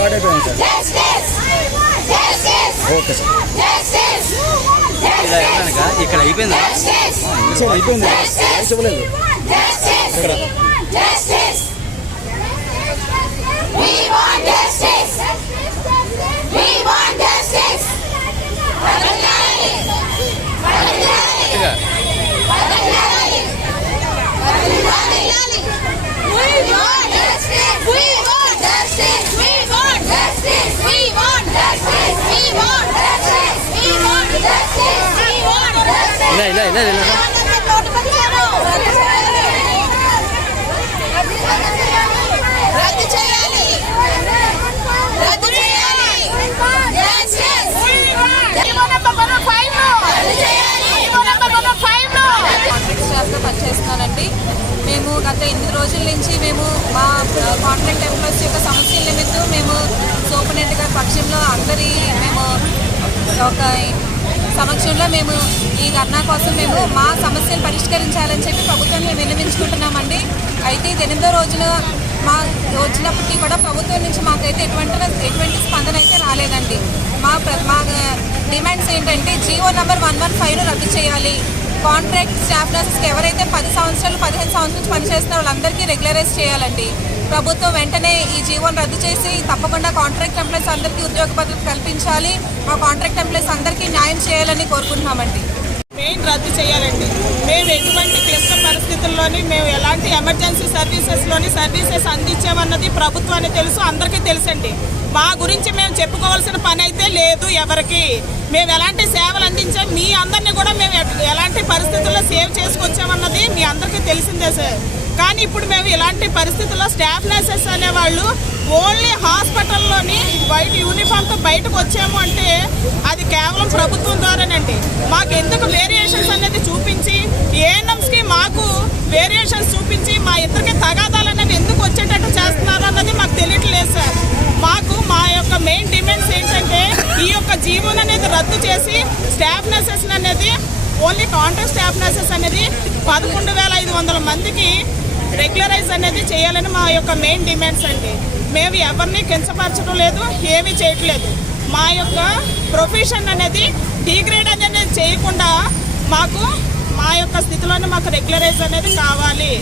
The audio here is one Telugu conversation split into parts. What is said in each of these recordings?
స్టార్ట్ అయిపోయింది సార్. Okay sir. ఇక్కడ అయిపోయిందా? అయిపోయింది. చెప్పలేదు ఇక్కడ. పనిచేస్తున్నానండి. మేము గత 8 రోజుల నుంచి మేము మా కాంట్రాక్ట్ ఎంప్లాయీస్ యొక్క సమస్యల నిమిత్తం మేము సూపరింటెండెంట్ గారి పక్షంలో మేము ఒక సమక్షంలో మేము ఈ ధర్నా కోసం మేము మా సమస్యలు పరిష్కరించాలని చెప్పి ప్రభుత్వం మేము విన్నవించుకుంటున్నామండి. అయితే ఇది 8వ రోజున మా వచ్చినప్పటికీ కూడా ప్రభుత్వం నుంచి మాకైతే ఎటువంటి స్పందన అయితే రాలేదండి. మా డిమాండ్స్ ఏంటంటే జీవో నెంబర్ 115ను రద్దు చేయాలి. కాంట్రాక్ట్ స్టాఫ్ నర్సెస్కి ఎవరైతే 10 సంవత్సరాలు 15 సంవత్సరాల నుంచి పనిచేస్తున్న వాళ్ళందరికీ రెగ్యులరైజ్ చేయాలండి. ప్రభుత్వం వెంటనే ఈ జీవోను రద్దు చేసి తప్పకుండా కాంట్రాక్ట్ ఎంప్లాయీస్ అందరికీ ఉద్యోగ భద్రత కల్పించాలి. మా కాంట్రాక్ట్ ఎంప్లాయీస్ అందరికీ న్యాయం చేయాలని కోరుకుంటున్నామండి. మెయిన్ రద్దు చేయాలండి. మేము ఎటువంటి క్లిష్ట పరిస్థితుల్లోని మేము ఎలాంటి ఎమర్జెన్సీ సర్వీసెస్ అందించామన్నది ప్రభుత్వానికి తెలుసు, అందరికీ తెలుసండి. మా గురించి మేము చెప్పుకోవాల్సిన పని అయితే లేదు ఎవరికి. మేము ఎలాంటి సేవలు అందించాం, మీ అందరినీ కూడా మేము ఎలాంటి పరిస్థితుల్లో సేవ్ చేసుకొచ్చామన్నది మీ అందరికీ తెలిసిందే సార్. కానీ ఇప్పుడు మేము ఇలాంటి పరిస్థితుల్లో స్టాఫ్ నర్సెస్ అనేవాళ్ళు ఓన్లీ హాస్పిటల్లోని వైట్ యూనిఫామ్తో బయటకు వచ్చాము అంటే అది కేవలం ప్రభుత్వం ద్వారానండి. మాకు ఎందుకు వేరియేషన్స్ అనేది చూపించి ఏఎన్ఎంస్కి మాకు వేరియేషన్స్ చూపించి మా ఇద్దరికి తగాదాలు అనేది ఎందుకు వచ్చేటట్టు చేస్తున్నారు అన్నది మాకు తెలియట్లేదు సార్. మాకు మా యొక్క మెయిన్ డిమాండ్స్ ఏంటంటే ఈ యొక్క జీవోని అనేది రద్దు చేసి స్టాఫ్ నర్సెస్ అనేది ఓన్లీ కాంట్రాక్ట్ స్టాఫ్ నర్సెస్ అనేది 11,500 మందికి రెగ్యులరైజ్ అనేది చేయాలని మా యొక్క మెయిన్ డిమాండ్స్ అండి. మేము ఎవరిని కించపరచడం లేదు, ఏమీ చేయట్లేదు. మా యొక్క ప్రొఫెషన్ అనేది డిగ్రేడ్ అనేది చేయకుండా మాకు మా యొక్క స్థితిలోనే మాకు రెగ్యులరైజ్ అనేది కావాలి.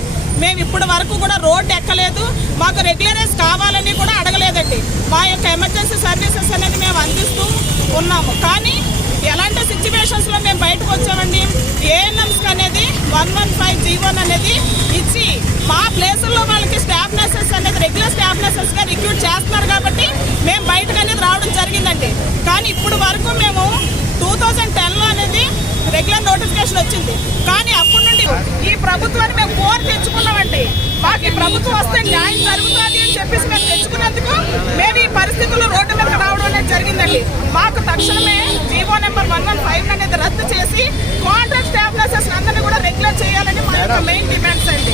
మేము ఇప్పటి వరకు కూడా రోడ్డు ఎక్కలేదు, మాకు రెగ్యులరైజ్ కావాలని కూడా అడగలేదండి. మా యొక్క ఎమర్జెన్సీ సర్వీసెస్ అనేది మేము అందిస్తూ ఉన్నాము. కానీ ఎలాంటి సిచ్యువేషన్స్లో మేము బయటకు వచ్చామండి. ఏఎన్ఎంస్కి అనేది 115 జీవోన్ అనేది ఇచ్చి మా ప్లేసుల్లో వాళ్ళకి స్టాఫ్ నర్సెస్ అనేది రెగ్యులర్ స్టాఫ్ నర్సెస్గా రిక్రూట్ చేస్తున్నారు కాబట్టి మేము బయటకు అనేది రావడం జరిగిందండి. కానీ ఇప్పుడు వరకు మేము 2010లో అనేది రెగ్యులర్ నోటిఫికేషన్ వచ్చింది. కానీ అప్పటి నుండి ఈ ప్రభుత్వాన్ని మేము కోరి తెచ్చుకున్నామండి. మాకు ఈ ప్రభుత్వం వస్తే న్యాయం జరుగుతుంది అని చెప్పేసి మేము తెచ్చుకున్నందుకు మేము ఈ పరిస్థితుల్లో రోడ్డు మీదకి రావడం అనేది జరిగిందండి. మాకు తక్షణమే జీవో నెంబర్ 115 అనేది రద్దు చేసి కాంట్రాక్ట్ స్టాఫ్ నర్సెస్ అందరినీ కూడా రెగ్యులర్ చేయాలని మా యొక్క మెయిన్ డిమాండ్స్ అండి.